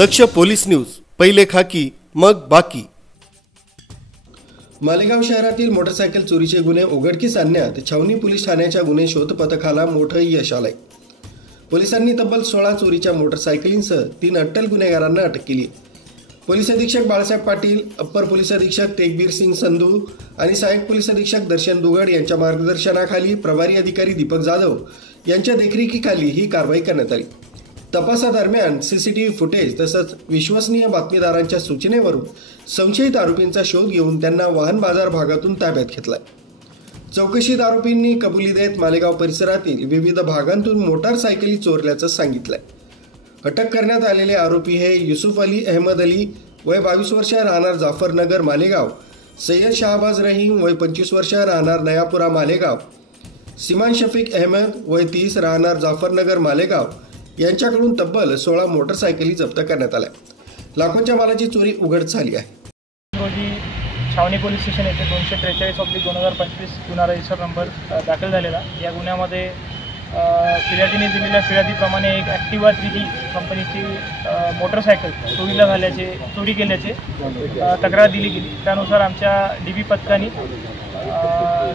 दक्ष police news, पहिले खाकी मग बाकी। मालेगाव शहरातील मोटरसायकल चोरीचे गुन्हे उघडकीस आणण्यात छावणी पोलीस ठाण्याच्या गुन्हे शोध पथकाला मोठं यश आलंय। पोलिसांनी तब्बल 16 चोरीच्या मोटरसायकलींसह 3 अट्टल गुन्हेगारांना अटक केली। पोलीस अधीक्षक बाळासाहेब पाटील, अप्पर पोलीस अधीक्षक तेगबीर सिंग संधू आणि सहाय्यक पोलीस अधीक्षक दर्शन दुगड यांच्या मार्गदर्शनाखाली प्रभारी अधिकारी दीपक जाधव यांच्या देखरेखीखाली ही कारवाई करण्यात आली। तपासादरम्यान सीसीटीव्ही फुटेज तसंच विश्वसनीय बातमीदारांच्या सूचनेवरून संशयित आरोपींचा शोध घेऊन त्यांना वाहन बाजार भागातून ताब्यात घेतलाय। चौकशीत आरोपींनी कबुली देत मालेगाव परिसरातील विविध भागांतून मोटारसायकली चोरल्याचं सांगितलंय। अटक करण्यात आलेले आरोपी हे युसुफ अली अहमद अली वय 22 वर्ष राहणार जाफरनगर मालेगाव, सय्यद शाहबाज रहीम वय 25 वर्ष राहणार नयापुरा मालेगाव, सिमान शफीक अहमद वय 30 राहणार जाफरनगर मालेगाव यांच्याकडून तब्बल 16 मोटरसायकली जप्त करण्यात आल्या। लाखोंच्या मालाची चोरी उघड झाली आहे। रोजी छावणी पोलीस स्टेशन येथे 243/2025 गुन्हा रजिस्टर नंबर दाखल झालेला। या गुन्ह्यामध्ये फिर्यादीने दिलेल्या फिर्यादीप्रमाणे एक ॲक्टिवा 3D कंपनीची मोटरसायकल चोरीला झाल्याचे चोरी केल्याचे तक्रार दिली गेली। त्यानुसार आमच्या DB पथकाने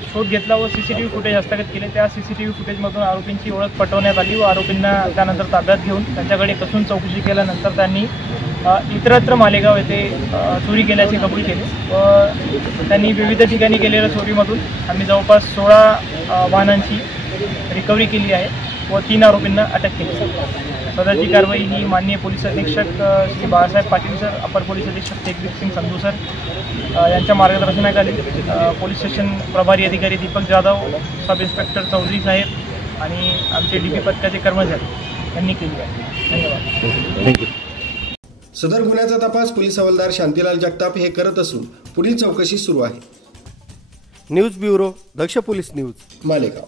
शोध घेतला व CCTV फुटेज हस्तगत केले। त्या CCTV फुटेजमधून आरोपींची ओळख पटवण्यात आली व आरोपींना त्यानंतर ताब्यात घेऊन त्यांच्याकडे कसून चौकशी केल्यानंतर त्यांनी इतरत्र मालेगाव येथे चोरी केल्याचे कबूल केले व त्यांनी विविध ठिकाणी केलेल्या चोरीमधून आम्ही जवळपास 16 वाहनांची रिकव्हरी केली आहे व 3 आरोपींना अटक केली। सदरची कारवाई ही माननीय पोलीस अधीक्षक श्री बाळासाहेब पाटील सर, अपर पोलीस अधीक्षक तेगबीर सिंग संधू सर यांच्या मार्गदर्शनाखाली पोलीस स्टेशन प्रभारी अधिकारी दीपक जाधव, सब इन्स्पेक्टर चौधरी साहेब आणि आमचे DB पथकाचे कर्मचारी यांनी केली आहे। धन्यवाद। सदर गुन्ह्याचा तपास पोलीस हवालदार शांतीलाल जगताप हे करत असून पुढील चौकशी सुरू आहे। न्यूज ब्युरो, दक्ष पोलीस न्यूज, मालेगाव।